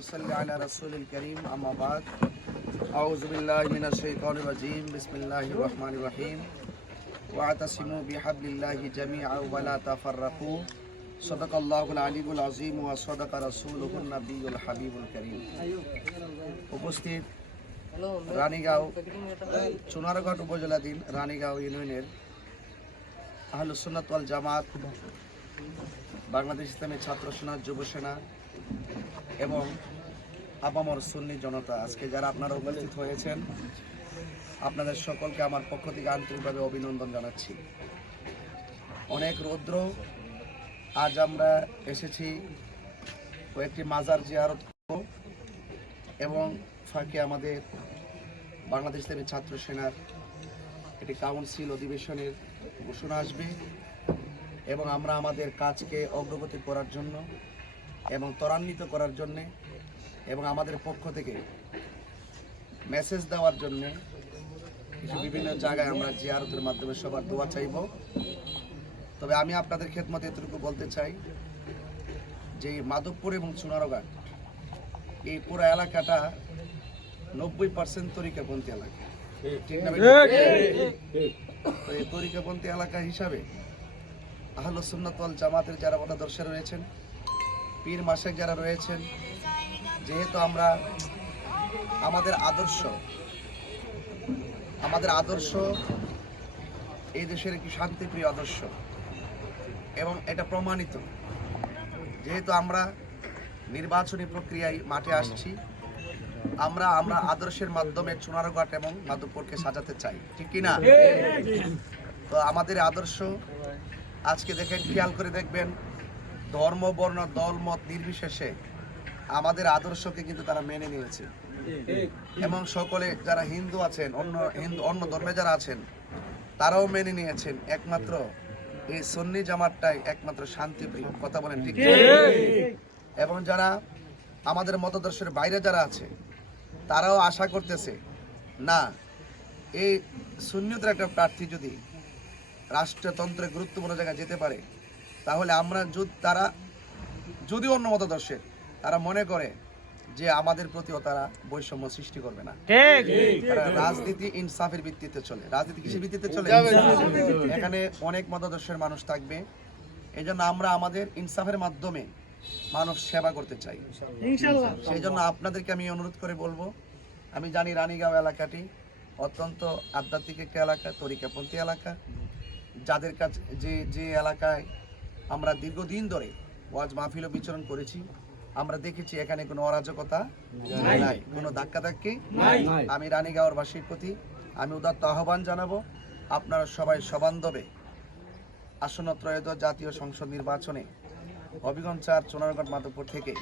ونصلي على رسول الكريم أما بعد أعوذ بالله من الشيطان الرجيم بسم الله الرحمن الرحيم واعتصموا بحبل الله جميعا ولا تفرقوا صدق الله العلي العظيم وصدق رسوله النبي الحبيب الكريم উপস্থিত রানীগাঁও চুনারঘাট উপজেলাধীন রানীগাঁও ইউনিয়নের আহলুস সুন্নাত ওয়াল জামাত বাংলাদেশ ইসলামী ছাত্র সেনা যুব সেনা এবং আপামর সুন্নি জনতা আজকে যারা আপনারা উপস্থিত হয়েছেন আপনাদের সকলকে আমার পক্ষ থেকে আন্তরিকভাবে অভিনন্দন জানাচ্ছি। অনেক রৌদ্র, আজ আমরা এসেছি কয়েকটি মাজার জিয়ারত করব এবং ফাঁকে আমাদের বাংলাদেশ ইসলামী ছাত্র সেনার একটি কাউন্সিল অধিবেশনের ঘোষণা আসবে এবং আমরা আমাদের কাজকে অগ্রগতি করার জন্য এবং ত্বরান্বিত করার জন্য এবং আমাদের পক্ষ থেকে মেসেজ দেওয়ার জন্য কিছু বিভিন্ন জায়গায় আমরা জিয়ারতের মাধ্যমে সবার দোয়া চাইব। তবে আমি আপনাদের খেদমতে এতটুকু বলতে চাই যে মাধবপুর এবং চুনারঘাট এই পুরো এলাকাটা 90% তরিকাপন্থী এলাকা, ঠিক না? তো এই তরিকাপন্থী এলাকা হিসাবে আহলুস সুন্নাত ওয়াল জামাতের যারা মতাদর্শে রয়েছেন, পীর মাশায়েখ যারা রয়েছেন, যেহেতু আমরা আমাদের আদর্শ এই দেশের একটি শান্তিপ্রিয় আদর্শ এবং এটা প্রমাণিত, যেহেতু আমরা নির্বাচনী প্রক্রিয়ায় মাঠে আসছি, আমরা আদর্শের মাধ্যমে চুনারঘাট এবং মাধবপুরকে সাজাতে চাই, ঠিক কিনা? তো আমাদের আদর্শ আজকে দেখেন, খেয়াল করে দেখবেন, ধর্ম বর্ণ দল মত নির্বিশেষে আমাদের আদর্শকে কিন্তু তারা মেনে নিয়েছে এবং সকলে যারা হিন্দু আছেন, অন্য ধর্মে যারা আছেন তারাও মেনে নিয়েছেন। একমাত্র এই সুন্নি জামাতটাই একমাত্র শান্তিপ্রিয়, কথা বলেন ঠিক? এবং যারা আমাদের মতাদর্শের বাইরে যারা আছে তারাও আশা করতেছে না, এই সুন্নিয়তের একটা প্রার্থী যদি রাষ্ট্রতন্ত্রে গুরুত্বপূর্ণ জায়গায় যেতে পারে তাহলে আমরা তারা যদি অন্য মতাদর্শের তারা মনে করে যে আমাদের প্রতিও তারা বৈষম্য সৃষ্টি করবে না। রাজনীতি ইনসাফের ভিত্তিতে চলে। রাজনীতি কিসের ভিত্তিতে চলে? এখানে অনেক মতাদর্শের মানুষ থাকবে, এই জন্য আমরা আমাদের ইনসাফের মাধ্যমে মানব সেবা করতে চাই। সেই জন্য আপনাদেরকে আমি অনুরোধ করে বলবো, আমি জানি রানীগাঁও এলাকাটি অত্যন্ত আধ্যাত্মিক একটা এলাকা, তরিকাপন্থী এলাকা, যাদের কাছে যে এলাকায় আমরা দীর্ঘদিন ধরে ওয়াজ মাহফিল বিচরণ করেছি, আমরা দেখেছি এখানে কোনো অরাজকতা নাই, কোনো ধাক্কাধাক্কি নাই। আমি রানীগাঁওর বাসীর প্রতি আমি উদাত্ত আহ্বান জানাবো, আপনারা সবাই সবান্ধবে আসন্ন ত্রয়োদশ জাতীয় সংসদ নির্বাচনে হবিগঞ্জ ৪ চুনারঘাট মাধবপুর থেকে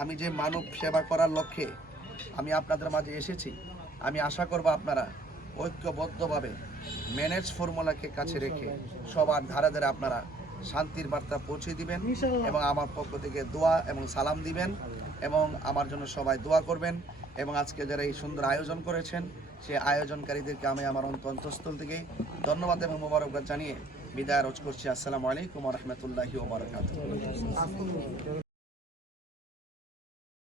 আমি যে মানব সেবা করার লক্ষ্যে আমি আপনাদের মাঝে এসেছি, আমি আশা করব আপনারা ঐক্যবদ্ধভাবে ম্যানেজ ফর্মুলাকে কাছে রেখে সবার ধারে ধারে আপনারা শান্তির বার্তা পৌঁছে দিবেন এবং আমার পক্ষ থেকে দোয়া এবং সালাম দিবেন এবং আমার জন্য সবাই দোয়া করবেন। এবং আজকে যারা এই সুন্দর আয়োজন করেছেন সেই আয়োজনকারীদেরকে আমি আমার অন্তঃস্থল থেকে ধন্যবাদ এবং মোবারকবাদ জানিয়ে বিদায় রোজ করছি। আসসালামু আলাইকুম ওয়া রাহমাতুল্লাহি ওয়া বারাকাতুহু।